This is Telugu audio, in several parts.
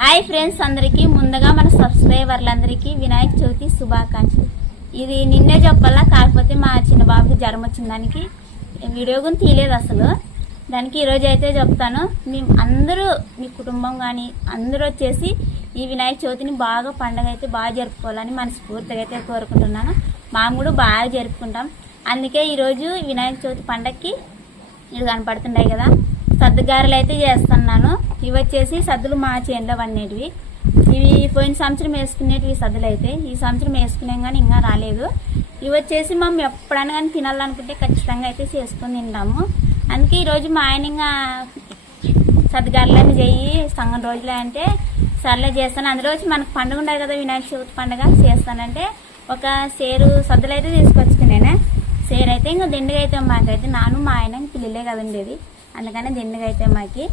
హాయ్ ఫ్రెండ్స్ అందరికీ. ముందుగా మన సబ్స్క్రైబర్లందరికీ వినాయక చవితి శుభాకాంక్షలు. ఇది నిన్నే చెప్పాలా కాకపోతే మా చిన్న బాబుకి జ్వరం వచ్చిన దానికి వీడియో కూడా తీయలేదు అసలు. దానికి ఈరోజు అయితే చెప్తాను. మీ అందరూ మీ కుటుంబం కానీ అందరూ వచ్చేసి ఈ వినాయక చవితిని బాగా పండగ అయితే బాగా జరుపుకోవాలని మనస్ఫూర్తిగా అయితే కోరుకుంటున్నాను. మేము కూడా బాగా జరుపుకుంటాం. అందుకే ఈరోజు వినాయక చవితి పండగకి ఇవి కనపడుతున్నాయి కదా. సర్దుగారెలు అయితే చేస్తున్నాను. ఇవి వచ్చేసి సద్దులు మా చేనులో పడినవి ఇవి పోయిన సంవత్సరం వేసుకునేటివి సద్దులు అయితే ఈ సంవత్సరం వేసుకునేం కానీ ఇంకా రాలేదు. ఇవి వచ్చేసి మేము ఎప్పుడైనా కానీ తినాలనుకుంటే ఖచ్చితంగా అయితే చేసుకొని తింటాము. అందుకే ఈరోజు మా ఆయన ఇంకా సద్దుగారులని చెయ్యి సంగం రోజులే అంటే సర్లే చేస్తాను. అందులో వచ్చి మనకు పండుగ ఉండదు కదా వినాయక చవితి పండుగ చేస్తానంటే ఒక సేరు సద్దులు అయితే తీసుకొచ్చుకున్నాను. సేరు అయితే ఇంకా దిండుగా అయితే మాకైతే. నాను మా ఆయన పిల్లలే కదండేది. అందుకని దిండుగా అయితే మాకి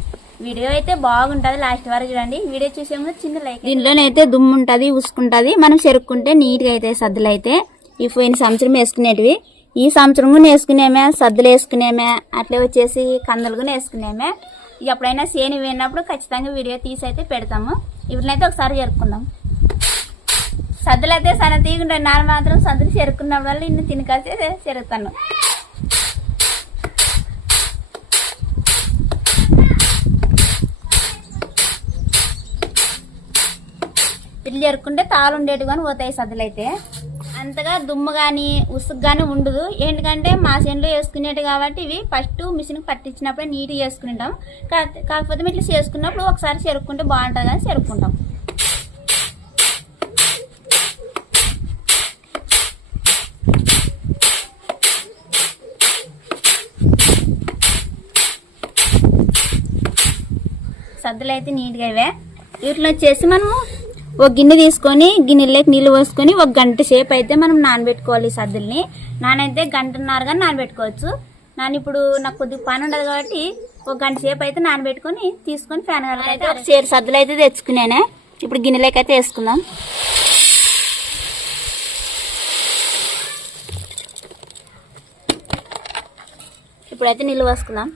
వీడియో అయితే బాగుంటది. లాస్ట్ వరకు చూడండి. వీడియో చూసే ముందు చిన్న లైక్ దీనిలోనైతే దుమ్ము ఉంటుంది ఉసుకుంటుంది. మనం చెరుక్కుంటే నీట్గా అయితే సద్దులు అయితే ఈ పోయిన సంవత్సరం వేసుకునేటివి. ఈ సంవత్సరం కూడా వేసుకునేమే సద్దులు వేసుకునేమే. అట్లే వచ్చేసి కందులు కూడా వేసుకునేమే. ఎప్పుడైనా సేని విన్నప్పుడు ఖచ్చితంగా వీడియో తీసి అయితే పెడతాము. ఇప్పుడైతే ఒకసారి జరుపుకుందాం సద్దులు అయితే సరే తీయకుండా నాన్న మాత్రం సద్దులు చెరుకున్నప్పుడు వల్ల ఇన్ని తినకాల్సి చెరుకుతాను. జరుపుకుంటే తాళ్ళు ఉండేటివి కానీ పోతాయి సద్దులు అయితే అంతగా దుమ్ము కానీ ఉసుగు కానీ ఉండదు. ఏంటంటే మా చేనులో వేసుకునేవి కాబట్టి ఇవి ఫస్ట్ మిషన్ పట్టించినప్పుడే నీట్గా చేసుకుంటాం. కాకపోతే మేము ఇట్లా చేసుకున్నప్పుడు ఒకసారి చెరుక్కుంటే బాగుంటుంది అని చెరుక్కుంటాం. సద్దులు అయితే నీట్గా ఇవే. వీటిలో వచ్చేసి మనము ఒక గిన్నె తీసుకొని గిన్నెలోకి నీళ్ళు పోసుకొని ఒక గంట సేపు అయితే మనం నానబెట్టుకోవాలి ఈ సద్దుల్ని. నానైతే గంటన్నరగా నానబెట్టుకోవచ్చు. నాన్న ఇప్పుడు నాకు కొద్దిగా పని ఉండదు కాబట్టి ఒక గంట సేపు అయితే నానబెట్టుకొని తీసుకొని ఫ్యాన్ అయితే ఒక చేరు సద్దులు అయితే తెచ్చుకునేనే. ఇప్పుడు గిన్నెలోకి అయితే వేసుకుందాం. ఇప్పుడైతే నీళ్ళు పోసుకుందాం.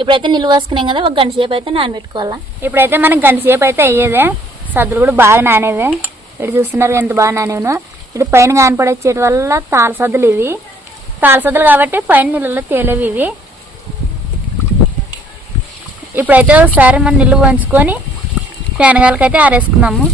ఇప్పుడైతే నిల్వ వేసుకున్నాం కదా ఒక గంట సేపు అయితే నానబెట్టుకోవాలా? ఇప్పుడైతే మనకి గంట సేపు అయితే అయ్యేదే. సద్దులు కూడా బాగా నానేవే. ఇటు చూస్తున్నారు ఎంత బాగా నానేవును. ఇటు పైన కానపడొచ్చేటి వల్ల తాళ సద్దులు ఇవి. తాళ సద్దులు కాబట్టి పైన నీళ్ళలో తేలేవి ఇవి. ఇప్పుడైతే ఒకసారి మనం నిల్వ వంచుకొని శనగాలకైతే ఆరేసుకున్నాము.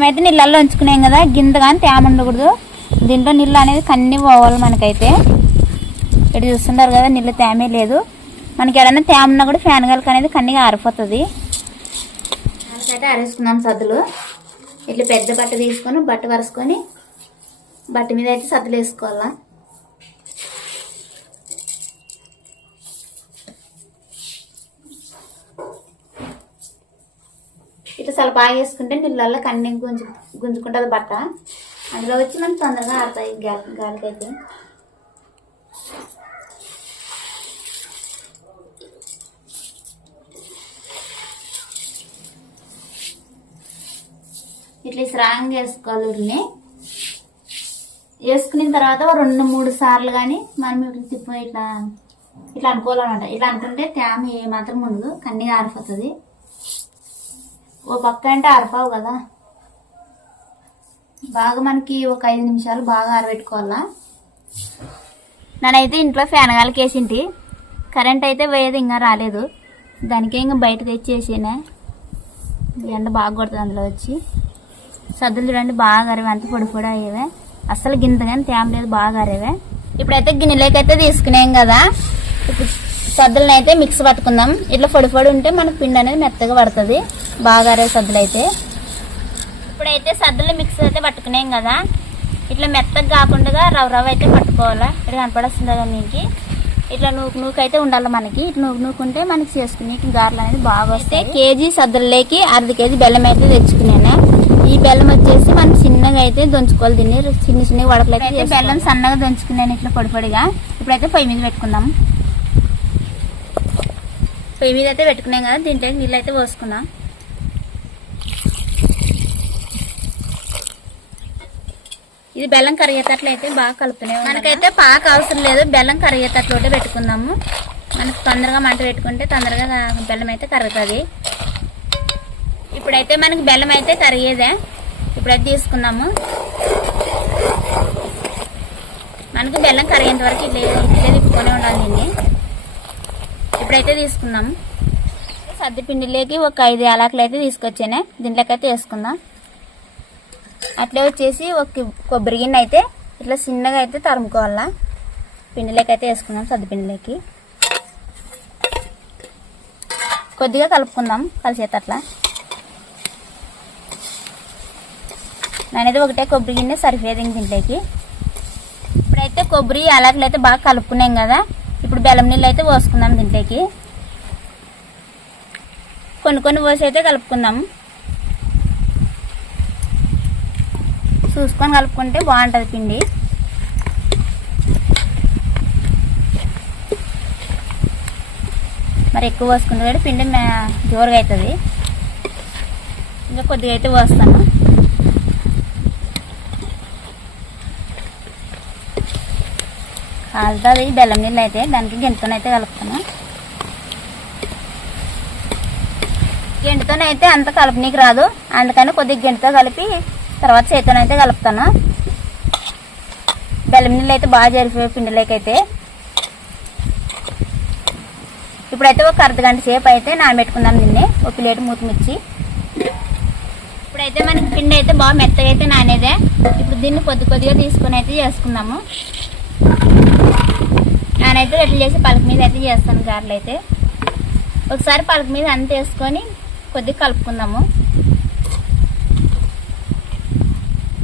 మనమైతే నీళ్ళల్లో ఉంచుకున్నాం కదా గింత కానీ తేమ ఉండకూడదు. దీంట్లో నీళ్ళు అనేది కన్ని పోవాలి మనకైతే. ఇటు చూస్తున్నారు కదా నీళ్ళు తేమే లేదు. మనకి ఎడన్నా తేమ ఉన్నా కూడా ఫ్యాన్ గాలికి అనేది కన్నిగా ఆరిపోతుంది. మనకైతే ఆరేసుకున్నాం సద్దులు. ఇట్లా పెద్ద బట్ట తీసుకొని బట్ట వరుసుకొని బట్ట మీద అయితే సద్దులు వేసుకోవాలా ఇట్లా చాలా బాగా వేసుకుంటే నీళ్ళల్లో కన్నీ గుంజు గుంజుకుంటుంది బట్ట. అందులో వచ్చి మనం తొందరగా ఆడతాయి గాలి గాలికైతే. ఇట్లా స్ట్రాంగ్ వేసుకోవాలి ఉరిని వేసుకున్న తర్వాత రెండు మూడు సార్లు కానీ మనం ఇట్లా తిప్పు ఇట్లా ఇట్లా అనుకోవాలన్నమాట. ఇట్లా అనుకుంటే తేమ ఏ మాత్రం ఉండదు. కన్నీగా ఆరిపోతుంది. ఓ పక్క అంటే అరపావు కదా. బాగా మనకి ఒక ఐదు నిమిషాలు బాగా ఆరబెట్టుకోవాలా. నేనైతే ఇంట్లో ఫ్యాన్ గాలికి వేసింటి కరెంట్ అయితే పోయేది ఇంకా రాలేదు. దానికే ఇంకా బయట తెచ్చేసినే. ఎండ బాగా కొడుతుంది అందులో వచ్చి. సద్దులు చూడండి బాగా అరేవి అంత పొడి పొడి అయ్యేవే. అస్సలు గింత కానీ తేమ లేదు బాగా అరేవే ఇప్పుడైతే గిన్నెలోకి అయితే తీసుకునేం కదా. ఇప్పుడు సద్దులను అయితే మిక్స్ పట్టుకుందాం. ఇట్లా పొడి పొడి ఉంటే మనకు పిండి అనేది మెత్తగా పడుతుంది. బాగా అరే సద్దులు అయితే. ఇప్పుడైతే సద్దులు మిక్స్ అయితే పట్టుకునేం కదా. ఇట్లా మెత్తగా కాకుండా రవ రవ అయితే పట్టుకోవాలా. ఇక్కడ కనపడొస్తుంది కదా మీకు ఇట్లా నూకు నూకైతే ఉండాలి మనకి. ఇట్లా నూకు నూకుంటే మనకి చేసుకుని గారెలు అనేది బాగా వస్తాయి. కేజీ సద్దలేకి అర్ధ కేజీ బెల్లం అయితే తెచ్చుకున్నాను. ఈ బెల్లం వచ్చేసి మనం చిన్నగా అయితే దంచుకోవాలి దీన్ని. చిన్న చిన్న వడకలు అయితే బెల్లం సన్నగా దంచుకున్నాను ఇట్లా పొడి పొడిగా. ఇప్పుడైతే పొయ్యి మీద పెట్టుకుందాం. పొయ్యి మీద అయితే పెట్టుకున్నాం కదా దీంట్లో నీళ్ళు అయితే పోసుకున్నాం ఇది బెల్లం కరిగేటట్లు అయితే బాగా కలుపుతూనే మనకైతే పాక అవసరం లేదు బెల్లం కరిగేటట్లు ఒకటే పెట్టుకుందాము. మనకు తొందరగా మంట పెట్టుకుంటే తొందరగా బెల్లం అయితే కరుగుతుంది. ఇప్పుడైతే మనకి బెల్లం అయితే కరిగేదే. ఇప్పుడైతే తీసుకున్నాము. మనకు బెల్లం కరిగేంత వరకు ఇట్లే ఇట్లే తిప్పుకొని ఉండాలి దీన్ని. ఇప్పుడైతే తీసుకుందాము సర్దిపిండిలోకి ఒక ఐదు యాలకులు అయితే తీసుకొచ్చానే. దీంట్లోకి అయితే వేసుకుందాం. అట్లే వచ్చేసి ఒక కొబ్బరి గిన్నె అయితే ఇట్లా చిన్నగా అయితే తరుముకోవాలా. పిండిలోకి అయితే వేసుకుందాం సర్దిపిండిలోకి. కొద్దిగా కలుపుకుందాం కలిసేత అట్లా నేనైతే ఒకటే కొబ్బరి గిన్నె సరిపోయేది దీంట్లోకి. ఇప్పుడైతే కొబ్బరి యాలకులు అయితే బాగా కలుపుకున్నాం కదా. ఇప్పుడు బెల్లం నీళ్ళు అయితే పోసుకుందాం దీంట్లోకి. కొన్ని కొన్ని పోసి అయితే కలుపుకుందాం. చూసుకొని కలుపుకుంటే బాగుంటుంది పిండి. మరి ఎక్కువ పోసుకుంటే పిండి జోరుగా అవుతుంది ఇంకా కొద్దిగా అయితే పోస్తాను. అది బెల్లం నీళ్ళు అయితే దానికి గెంటుతోనైతే కలుపుతాను. గింటతోనైతే అంత కలపనీకి రాదు. అందుకని కొద్దిగా గింటతో కలిపి తర్వాత చేతితోనైతే కలుపుతాను. బెల్లం నీళ్ళు అయితే బాగా జరిపోయి పిండిలోకి అయితే ఇప్పుడైతే ఒక అర్ధ గంట సేపు అయితే నానబెట్టుకుందాం దీన్ని. ఒక ప్లేట్ మూతమిచ్చి ఇప్పుడైతే మనకి పిండి అయితే బాగా మెత్తగా అయితే నానేదే. ఇప్పుడు దీన్ని కొద్ది కొద్దిగా తీసుకొని అయితే చేసుకుందాము. నేనైతే ఎట్లా చేసి పలక మీద అయితే చేస్తాను గారెలు అయితే. ఒకసారి పలక మీద అంత వేసుకొని కొద్దిగా కలుపుకుందాము.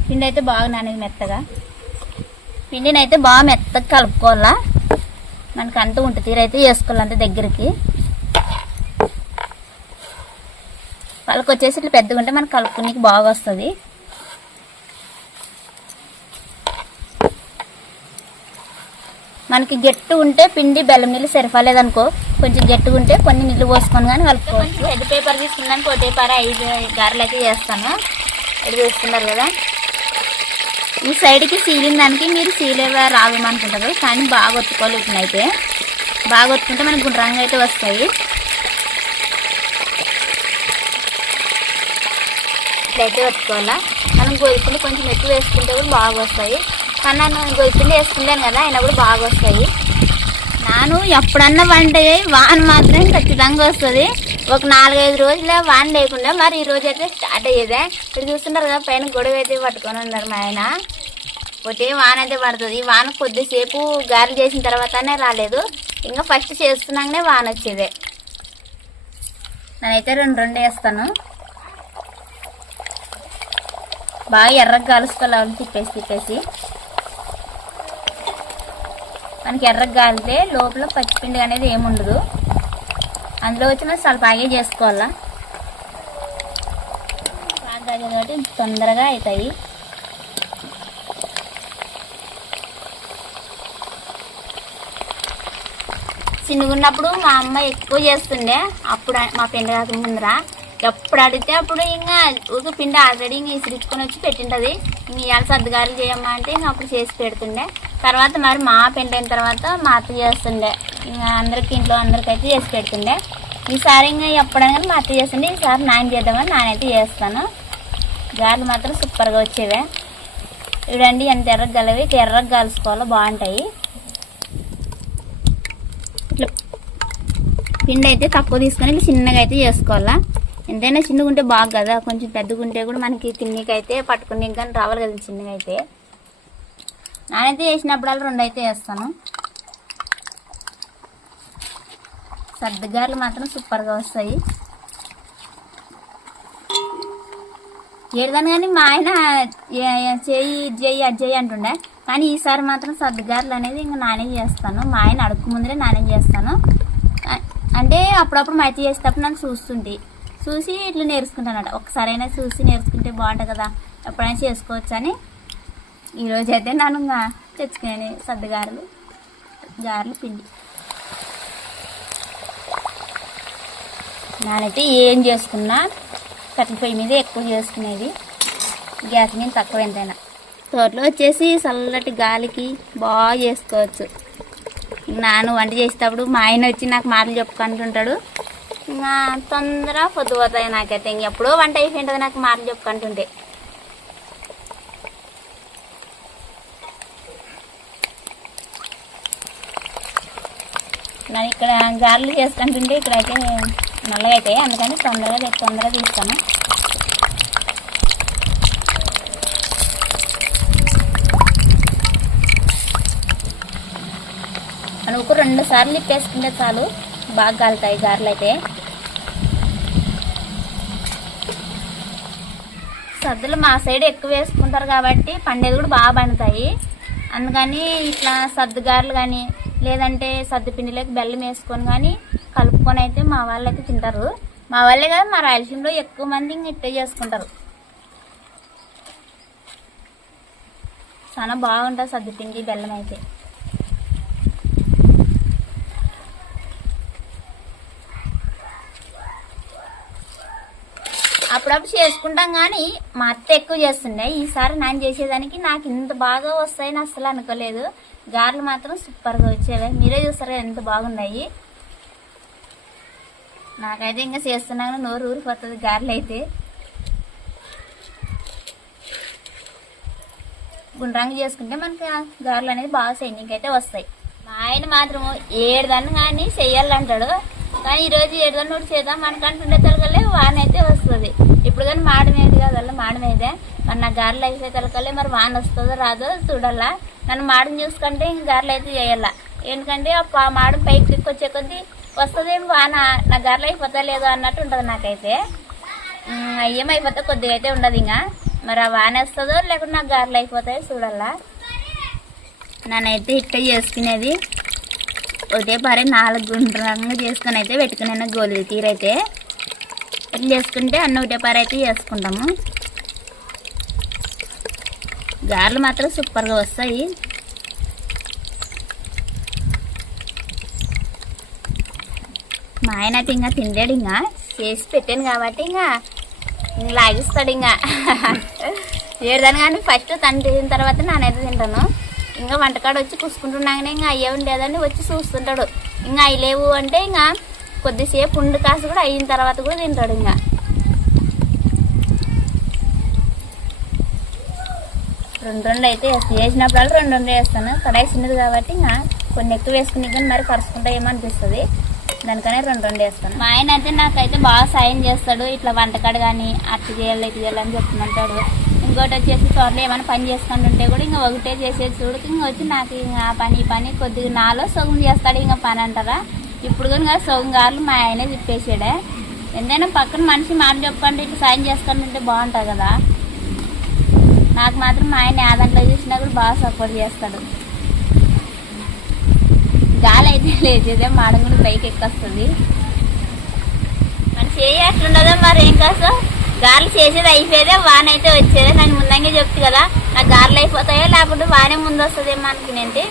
పిండి అయితే బాగా నానేది మెత్తగా. పిండిని అయితే బాగా మెత్తగా కలుపుకోవాలా? మనకి అంత ఉంట తీరైతే అయితే అంత దగ్గరికి. వాళ్ళకి వచ్చేసి ఇట్లా పెద్దగా ఉంటే మనకు కలుపుకునేకి బాగా వస్తుంది. మనకి గట్టి ఉంటే పిండి బెల్లం నీళ్ళు సరిపోలేదనుకో కొంచెం గట్టిగా ఉంటే కొన్ని నీళ్ళు పోసుకొని కానీ కలుపుకోవచ్చు. రెడ్ పేపర్ తీసుకున్నాను ఒక పేపర్ ఐదు గారెలు అయితే చేస్తాను. ఇది వేస్తున్నారు కదా. ఈ సైడ్కి సీలిన దానికి మీరు సీలేవా రావేమనుకుంటారు కానీ బాగా ఒత్తుకోవాలి అయితే. బాగా ఒత్తుకుంటే మనకి గుండ్రంగా అయితే వస్తాయి. ఇట్లయితే ఒత్తుకోవాలా? మనం గొయ్యకుండా కొంచెం ఎక్కువ వేసుకుంటే కూడా బాగా వస్తాయి. కానీ నేను గొయ్యకుండా వేసుకుంటాను కదా అయినా కూడా బాగా వస్తాయి. నాను ఎప్పుడన్నా వంట వాన్ మాత్రం ఖచ్చితంగా వస్తుంది. ఒక నాలుగైదు రోజుల వాన్ లేకుండా మరి ఈ రోజు అయితే స్టార్ట్ అయ్యేదే. ఇక్కడ చూస్తున్నారు కదా పైన గొడవ అయితే పట్టుకొని ఉన్నారు మా ఆయన. పోతే వాన అయితే పడుతుంది. వాన కొద్దిసేపు గారెలు చేసిన తర్వాతనే రాలేదు. ఇంకా ఫస్ట్ చేస్తున్నాకనే వాన వచ్చేదే. నేనైతే రెండు రెండు వేస్తాను. బాగా ఎర్రగా కలుసుకోవాలి తిప్పేసి తిప్పేసి. మనకి ఎర్రగా కాలితే లోపల పచ్చిపిండి అనేది ఏముండదు అందులో వచ్చి మనం చాలా బాగా చేసుకోవాలా. బాగా కాలేదు కాబట్టి తొందరగా అవుతాయి చిన్నగున్నప్పుడు మా అమ్మ ఎక్కువ చేస్తుండే. అప్పుడు మా పిండి కాక ముందర. ఎప్పుడు అడిగితే అప్పుడు ఇంకా ఒక పిండి ఆల్రెడీ ఇంక ఇసిరించుకొని వచ్చి పెట్టింటది. ఇంక ఇవాళ సర్దుగాలు చేయమ్మా అంటే ఇంక అప్పుడు చేసి పెడుతుండే. తర్వాత మరి మా పిండి అయిన తర్వాత మా అత్త చేస్తుండే. ఇంకా అందరికి ఇంట్లో అందరికైతే చేసి పెడుతుండే. ఈసారి ఇంకా ఎప్పుడైనా మా అత్త చేస్తుండే. ఈసారి నాన్న చేద్దామని నానైతే చేస్తాను. గారెలు మాత్రం సూపర్గా వచ్చేవే. ఇవిడండి ఎంత ఎర్రగా గలవి ఇట్లా ఎర్రగా కలుసుకోవాలో బాగుంటాయి. ఇట్లా పిండి అయితే తక్కువ తీసుకొని ఇట్లా చిన్నగా అయితే చేసుకోవాలా. ఎంతైనా చిన్నగా ఉంటే బాగా కదా. కొంచెం పెద్దగా ఉంటే కూడా మనకి తిన్నకైతే అయితే పట్టుకునే కానీ రావాలి కదా చిన్నగా అయితే. నానైతే వేసినప్పుడల్లా రెండు అయితే వేస్తాను సర్దుగారులు మాత్రం సూపర్గా వస్తాయి. ఏడదాను కానీ మా ఆయన చేయి ఇది చేయి అది చేయి అంటుండే. కానీ ఈసారి మాత్రం సర్దుగారులు అనేది ఇంకా నానే చేస్తాను. మా ఆయన అడుగు ముందరే నానే చేస్తాను. అంటే అప్పుడప్పుడు మట్టి చేసేటప్పుడు నన్ను చూస్తుంటే. చూసి ఇట్లా నేర్చుకుంటానట. ఒకసారైనా చూసి నేర్చుకుంటే బాగుంటుంది కదా. ఎప్పుడైనా చేసుకోవచ్చు అని ఈరోజు అయితే నన్ను ఇంకా తెచ్చుకునే సర్దుగారులు గారెలు పిండి. నానైతే ఏం చేసుకున్నా కట్టెల పొయ్యి మీద ఎక్కువ చేసుకునేది. గ్యాస్ మీద తక్కువ ఎంతైనా. తోటలో వచ్చేసి చల్లటి గాలికి బాగా చేసుకోవచ్చు. నాన్న వంట చేసేటప్పుడు మా ఆయన వచ్చి నాకు మాటలు చెప్పుకుంటుంటాడు ఇంకా తొందర పొద్దుపోతాయి నాకైతే. ఇంకెప్పుడో వంట అయిపోయింటుంది నాకు మాటలు చెప్పుకుంటుంటే నేను ఇక్కడ గారెలు చేసుకుంటుంటే ఇక్కడైతే నల్లగా అవుతాయి అందుకని తొందరగా తొందరగా తీస్తాను. మనకు రెండు సార్లు ఇప్పేసుకుంటే చాలు. బాగా కాలుతాయి గారెలు అయితే సద్దులు మా సైడ్ ఎక్కువ వేసుకుంటారు కాబట్టి పండేది కూడా బాగా పండుతాయి. అందుకని ఇట్లా సద్దు గారెలు కానీ లేదంటే సద్దుపిండిలోకి బెల్లం వేసుకొని కానీ కలుపుకొని అయితే మా వాళ్ళైతే తింటారు. మా వాళ్ళే కాదు మా రాయలసీమలో ఎక్కువ మంది ఇంక ఇట్టే చేసుకుంటారు. చాలా బాగుంటుంది సద్దుపిండి బెల్లం అయితే. అప్పుడప్పుడు చేసుకుంటాం కానీ మా అత్త ఎక్కువ చేస్తుండే. ఈసారి నేను చేసేదానికి నాకు ఇంత బాగా వస్తాయని అస్సలు అనుకోలేదు. గారెలు మాత్రం సూపర్గా వచ్చేవి. మీరే చూస్తారు కదా ఎంత బాగున్నాయి. నాకైతే ఇంకా చేస్తున్నాను నోరు ఊరిపోతుంది గారెలు అయితే గుండ్రంగా చేసుకుంటే మనకి గారెలు అనేది బాగా సైనింగ్ అయితే వస్తాయి. మా ఆయన మాత్రం ఏడుదన్ను కానీ చెయ్యాలంటాడు. కానీ ఈరోజు ఏడుదన్ను కూడా చేద్దాం మనకంటుండే తలకలే వాన అయితే వస్తుంది. ఇప్పుడు కానీ మాడమేది కాదు మాడమేదే. మరి నా గారెలు అయిపోయే తలకలే మరి వాన వస్తుందో రాదో చూడాలా. నన్ను మాడని చూసుకుంటే ఇంక గారెలు అయితే చేయాల. ఎందుకంటే ఆ పా- మాడం పైకి క్లిక్ వచ్చే కొద్దీ వస్తుంది వాన నా గారెలు అయిపోతా లేదో అన్నట్టు ఉంటుంది నాకైతే. ఏమైపోతే కొద్దిగా అయితే ఉండదు ఇంకా మరి ఆ వాన వస్తుందో లేకుంటే నాకు గారెలు అయిపోతాయి చూడాలా. నన్నైతే ఇట్ట చేసుకునేది. ఒకే పారే నాలుగు గుండ్రంగా చేసుకుని అయితే పెట్టుకున్నాను గోధుమ తీరైతే. ఇట్లా చేసుకుంటే అన్న ఒకటే పార అయితే చేసుకుంటాము. గారెలు మాత్రం సూపర్గా వస్తాయి. మా ఆయన అయితే ఇంకా తిండాడు ఇంకా. చేసి పెట్టాను కాబట్టి ఇంకా లాగిస్తాడు ఇంకా. ఏడుదాను కానీ ఫస్ట్ తను తిన్న తర్వాత నానైతే తింటాను. ఇంకా వంటకాడు వచ్చి కూసుకుంటున్నాగానే ఇంకా అయ్యే లేదని వచ్చి చూస్తుంటాడు. ఇంకా అవి లేవు అంటే ఇంకా కొద్దిసేపు ఉండు కాసు కూడా అయిన తర్వాత కూడా తింటాడు ఇంకా. రెండు రెండు అయితే వేస్తాను రెండు రెండు వేస్తాను. కడాయి చిన్నది కాబట్టి ఇంకా కొన్ని ఎక్కువ వేసుకుని కానీ మరి కరుచుకుంటాయేమో అనిపిస్తుంది దానికనే రెండు రెండు వేస్తాను. మా ఆయన అయితే నాకైతే బాగా సాయం చేస్తాడు. ఇట్లా వంటకాడు కానీ అట్టు చేయాలి ఇటు చేయాలని అని చెప్తుంటాడు. ఇంకోటి వచ్చేసి త్వరలో ఏమైనా పని చేసుకుంటుంటే కూడా ఇంకా ఒకటే చేసేది చూడు. ఇంకా వచ్చి నాకు ఇంకా ఆ పని ఈ పని కొద్దిగా నాలో సగం చేస్తాడు ఇంకా పని అంటారా? ఇప్పుడు కూడా సగం గారులు మా ఆయనే తిప్పేసాడే. ఎంతైనా పక్కన మనిషి మాట చెప్పండి ఇట్లా సాయం చేసుకుంటుంటే బాగుంటుంది కదా. నాకు మాత్రం మా ఆయన ఆ దాంట్లో చూసినా కూడా బాగా సపోర్ట్ చేస్తాడు. గాలి అయితే లేచేదే మాడం కూడా పైకి ఎక్కొస్తుంది. మన చేయి అట్లుండదో మరి ఏం కాస్త గాలి చేసేది అయిపోయేదే వాన అయితే వచ్చేదే. నేను ముందంగా చెప్తు కదా నాకు గారెలు అయిపోతాయో లేకపోతే వానే ముందు వస్తుందేమో అనుకునేది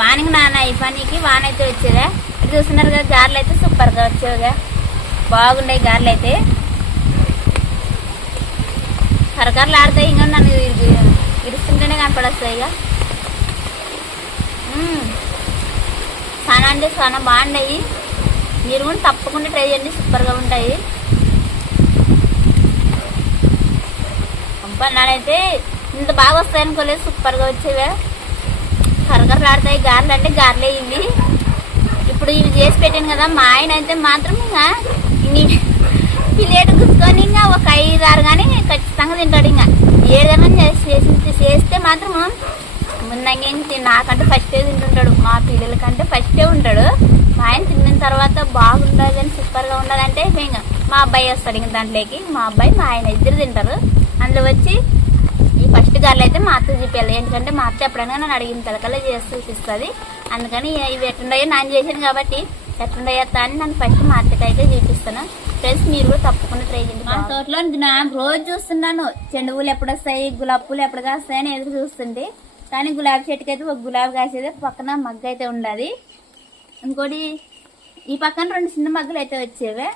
వానికి నాన్న అయిపోయికి వాన అయితే వచ్చేదే. చూస్తున్నారు కదా గార్లు అయితే సూపర్గా వచ్చేవిగా. బాగుండే గారెలు అయితే. కరకరలు ఆడతాయి. ఇంకా నన్ను ఇరుస్తుంటేనే కనపడొస్తాయి ఇక. చాలా అంటే చాలా బాగున్నాయి మీరు కూడా తప్పకుండా ట్రై చేయండి. సూపర్గా ఉంటాయి. నాడైతే నానైతే ఇంత బాగా వస్తాయి అనుకోలేదు. సూపర్గా వచ్చేవే. కరకరలు ఆడతాయి. గారెలు అంటే గారెలే ఇవి. ఇప్పుడు ఇవి చేసి పెట్టాను కదా మా ఆయన అయితే మాత్రం ఇంకా ప్లేట్ గుచ్చుకొని ఇంకా ఒక ఐదు ఆరు కానీ ఖచ్చితంగా తింటాడు ఇంకా. ఏదైనా చేసి చేసి- చేస్తే మాత్రం ముందంగా నాకంటే ఫస్టే తింటుంటాడు. మా పిల్లల కంటే ఫస్టే ఉంటాడు. మా ఆయన తిన్న తర్వాత బాగుండదు అని సూపర్గా ఉండాలంటే ఇంకా మా అబ్బాయి వస్తాడు ఇంకా దాంట్లోకి. మా అబ్బాయి మా ఆయన ఇద్దరు తింటారు. అందులో వచ్చి ఈ ఫస్ట్ గార్లు అయితే మా అత్త చూపించాలి ఎందుకంటే మా అత్త ఎప్పుడైనా నన్ను అడిగిన తలకల్లా చేసి చూపిస్తుంది. అందుకని ఇవి ఎట్లుండయో నేను చేశాను కాబట్టి ఎట్లుండయో అని నన్ను ఫస్ట్ మా అత్తకైతే అయితే చూపిస్తాను. ఫ్రెండ్స్ మీరు కూడా తప్పకుండా ట్రై చేయండి. మా తోటలో నా రోజు చూస్తున్నాను. చెండు పూలు ఎప్పుడు వస్తాయి గులాబీ పూలు ఎప్పుడు కాస్తాయని ఎదురు చూస్తుంటే కానీ గులాబీ చెట్టుకి అయితే ఒక గులాబీ కాసేది పక్కన మగ్గ అయితే ఉండాలి ఇంకోటి ఈ పక్కన రెండు చిన్న మగ్గలు అయితే వచ్చేవే.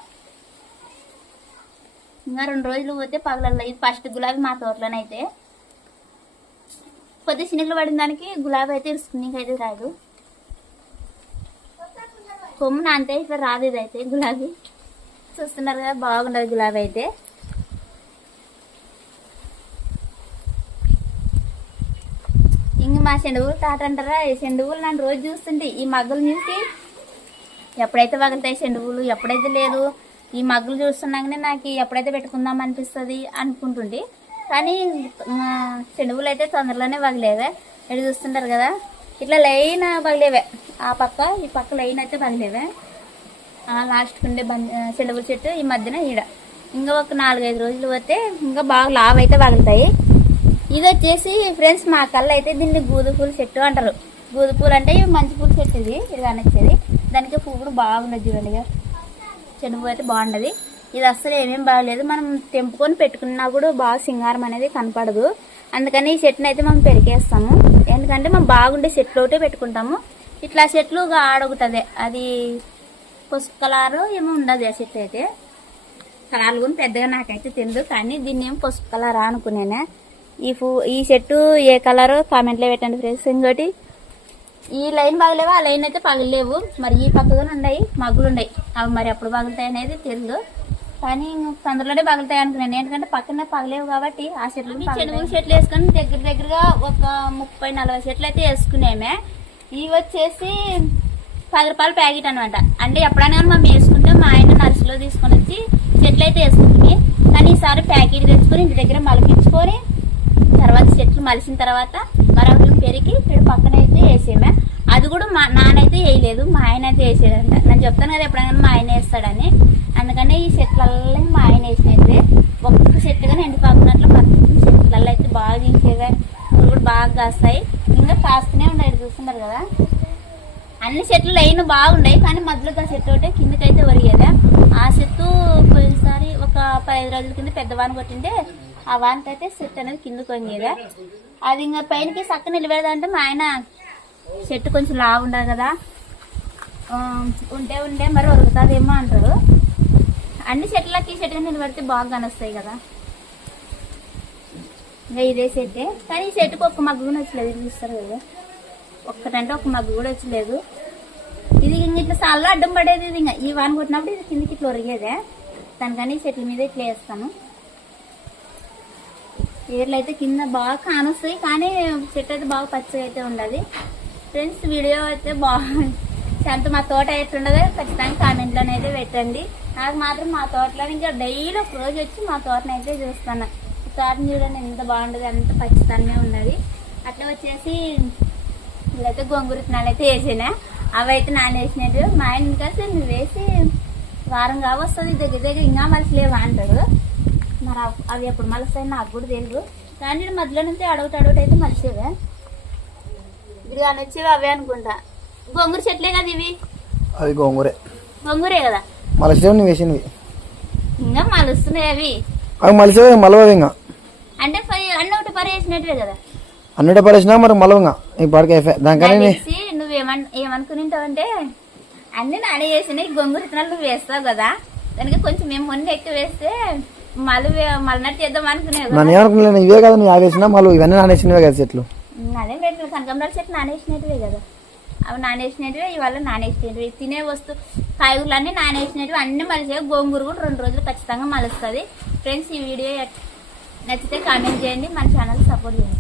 ఇంకా రెండు రోజులు పోతే పగలల్లో. ఇది ఫస్ట్ గులాబీ మా తోటలోనైతే. కొద్ది చినుకులు పడిన దానికి గులాబీ అయితే ఇరుసుకునేకైతే రాదు. కొమ్మున అంతే ఇక్కడ రాదు ఇదైతే గులాబీ. చూస్తున్నారు కదా బాగుండదు గులాబీ అయితే. ఇంక మా చెండువులు తాట అంటారా ఈ చెండువులు నన్ను రోజు చూస్తుంటే ఈ మగ్గులు చూసి ఎప్పుడైతే పగులుతాయి చెండువులు ఎప్పుడైతే లేదు ఈ మగ్గులు చూస్తున్నాకనే నాకు ఎప్పుడైతే పెట్టుకుందాం అనిపిస్తుంది అనుకుంటుండే కానీ చెండువులు అయితే తొందరలోనే పగిలేవే ఇక్కడ చూస్తుంటారు కదా ఇట్లా లైన్ పగిలేవే ఆ పక్క ఈ పక్క లైన్ అయితే పగిలేవే లాస్ట్కి ఉండే బంద్ చెండువుల చెట్టు ఈ మధ్యన ఈడ. ఇంకా ఒక నాలుగైదు రోజులు పోతే ఇంకా బాగా లావ్ అయితే పగులుతాయి ఇది వచ్చేసి ఫ్రెండ్స్ మా కళ్ళు అయితే దీన్ని గూదు పూల చెట్టు అంటారు. గూదు పూలు అంటే ఇవి మంచి పూల చెట్టు ఇది ఇది అనొచ్చేది దానికి పువ్వు కూడా బాగుండదు చూడండి ఇక. చెట్టు పువ్వు అయితే బాగుండదు. ఇది అస్సలు ఏమేం బాగలేదు. మనం తెంపుకొని పెట్టుకున్నా కూడా బాగా సింగారం అనేది కనపడదు. అందుకని ఈ చెట్టును అయితే మనం పెరికేస్తాము. ఎందుకంటే మనం బాగుండే చెట్లు ఒకటే పెట్టుకుంటాము. ఇట్లా చెట్లు ఆడొకటదే అది పసుపు కలరు ఏమో ఉండదు ఆ చెట్టు అయితే కలర్లు కూడా పెద్దగా నాకైతే తెలియదు కానీ దీన్ని ఏం పసుపు కలరా అనుకునేనే. ఈ పూ ఈ చెట్టు ఏ కలర్ కామెంట్లో పెట్టండి ఫ్రెండ్స్. ఇంకోటి ఈ లైన్ పగలేవా? ఆ లైన్ అయితే పగలేవు. మరి ఈ పక్కగా ఉన్నాయి మగ్గులు ఉన్నాయి అవి మరి ఎప్పుడు పగులుతాయి అనేది తెలియదు కానీ తొందరలోనే పగులుతాయి అనుకున్నాను. ఎందుకంటే పక్కనే పగలేవు కాబట్టి ఆ చెట్లు చెడుగు చెట్లు వేసుకొని దగ్గర దగ్గరగా ఒక ముప్పై నలభై చెట్లు అయితే వేసుకునేమే. ఇవి వచ్చేసి పది రూపాయల ప్యాకెట్ అనమాట అంటే ఎప్పుడైనా మేము మనం వేసుకుంటే మా ఆయన నర్సులో తీసుకొని వచ్చి చెట్లు అయితే వేసుకుంటుంది. కానీ ఈసారి ప్యాకెట్ తెచ్చుకొని ఇంటి దగ్గర మలిపించుకొని తర్వాత చెట్లు మలిసిన తర్వాత మరొకరు పెరిగి ఇక్కడ పక్కన అయితే వేసేమే అది కూడా మా నాన్నైతే వేయలేదు మా ఆయన అయితే వేసేదంట. నేను చెప్తాను కదా ఎప్పుడైనా మా ఆయన వేస్తాడని. అందుకనే ఈ చెట్లల్లో మా ఆయన వేసినైతే ఒక్క చెట్టుగానే ఎండిపోకున్నట్లు మొత్తం చెట్లల్లో అయితే బాగా ఇంకేగా కూడా బాగా కాస్తాయి. ఇంకా కాస్తూనే ఉన్నాయి చూస్తున్నారు కదా. అన్ని చెట్లు లైన్ బాగున్నాయి కానీ మధ్యలో ఆ చెట్టు ఒకటే కిందకైతే ఒరిగేదా ఆ చెట్టు పోయినసారి ఒక పదిహేను రోజుల కింద పెద్ద వాన కొట్టింటే ఆ వానకి అయితే చెట్టు అనేది కిందకు వంగేదా అది ఇంకా పైనకి చక్క నిలబెడదంటే మా ఆయన చెట్టు కొంచెం లావు ఉండదు కదా. ఉంటే ఉంటే మరి ఉరుకుతుందేమో అంటారు. అన్ని చెట్లకి ఈ చెట్టు నిలబెడితే బాగా కనొస్తాయి కదా. ఇంకా ఇదే చెట్టే కానీ ఈ చెట్టుకు ఒక్క మగ్గు కూడా వచ్చలేదు చూస్తారు కదా. ఒక్కటంటే ఒక మగ్గు కూడా వచ్చలేదు. ఇది ఇట్లా సాల్లో అడ్డం పడేది ఇది ఇంకా. ఈ వాన కొట్టినప్పుడు ఇది కిందకి ఇట్లా ఒరిగేదే. దానికని చెట్ల మీద ఇట్లా వేస్తాను. ఏర్లు అయితే కింద బాగా కానొస్తాయి కానీ చెట్టు అయితే బాగా పచ్చగా అయితే ఉండాలి. ఫ్రెండ్స్ వీడియో అయితే బాగుంది ఎంత మా తోట ఎట్లుండదో ఖచ్చితంగా కామెంట్లోనే అయితే పెట్టండి. నాకు మాత్రం మా తోటలో ఇంకా డైలీ ఒక రోజు వచ్చి మా తోటని అయితే చూస్తాను. తోటని చూడండి ఎంత బాగుంటుంది ఎంత పచ్చితనమే ఉన్నది. అట్లా వచ్చేసి వీళ్ళైతే గొంగూర విత్తనాలు అయితే వేసినా అవి అయితే నానేసినట్టు. మా ఆయన కలిసి నువ్వు వేసి వారం కావస్తుంది దగ్గర దగ్గర ఇంకా మలసలేవా అంటాడు. మరి అవ్- ఎప్పుడు మలుస్తాయి నాకు కూడా తెలియదు కానీ మధ్యలో నుంచి అడవుట్ అడవుట్ అయితే మలిసేవే ఇది కానీ వచ్చేవి అవే అనుకుంటా. గొంగూర చెట్లే కదా ఇవి? అది గోంగూరే. గొంగూరే కదా? మలసేవు నువ్వు వేసినవి? ఇంకా మలుస్తున్నాయి అవి. అవి మలిసేవి మలవవి ఇంకా. అంటే అన్ని ఒకటి పరి వేసినట్టువే కదా? అన్నిటి పడేసినా మరి మలవంగా. ఈ పాడికి దానికని నాకు నీ- తెలిసి నువ్వు ఏమన్ ఏమనుకునింటావంటే అన్ని నానే చేసినాయి గొంగూర విత్తనాలు నువ్వు వేస్తావు కదా. దానికి కొంచెం మేము మొన్న ఎక్కువ వేస్తే మళ్ళీ మళ్ళీ చేద్దాం అనుకునేది నన్ను ఏమనుకున్నాను ఇవే కదా నువ్వు వేసినా మళ్ళీ ఇవన్నీ నానేసినవే కదా చెట్లు. అదే పెట్టిన కనకాంబరాల చెట్టు నానేసినట్టువే కదా. అవి నానేసినట్టువే ఇవాళ నానేసినట్టువి తినే వస్తు కాయగూరలు అన్ని నానేసినట్టువి అన్ని మలిసే గోంగూర కూడా రెండు రోజులు ఖచ్చితంగా మలుస్తుంది. ఫ్రెండ్స్ ఈ వీడియో నచ్చితే కామెంట్ చేయండి. మన ఛానల్ సపోర్ట్ చేయండి.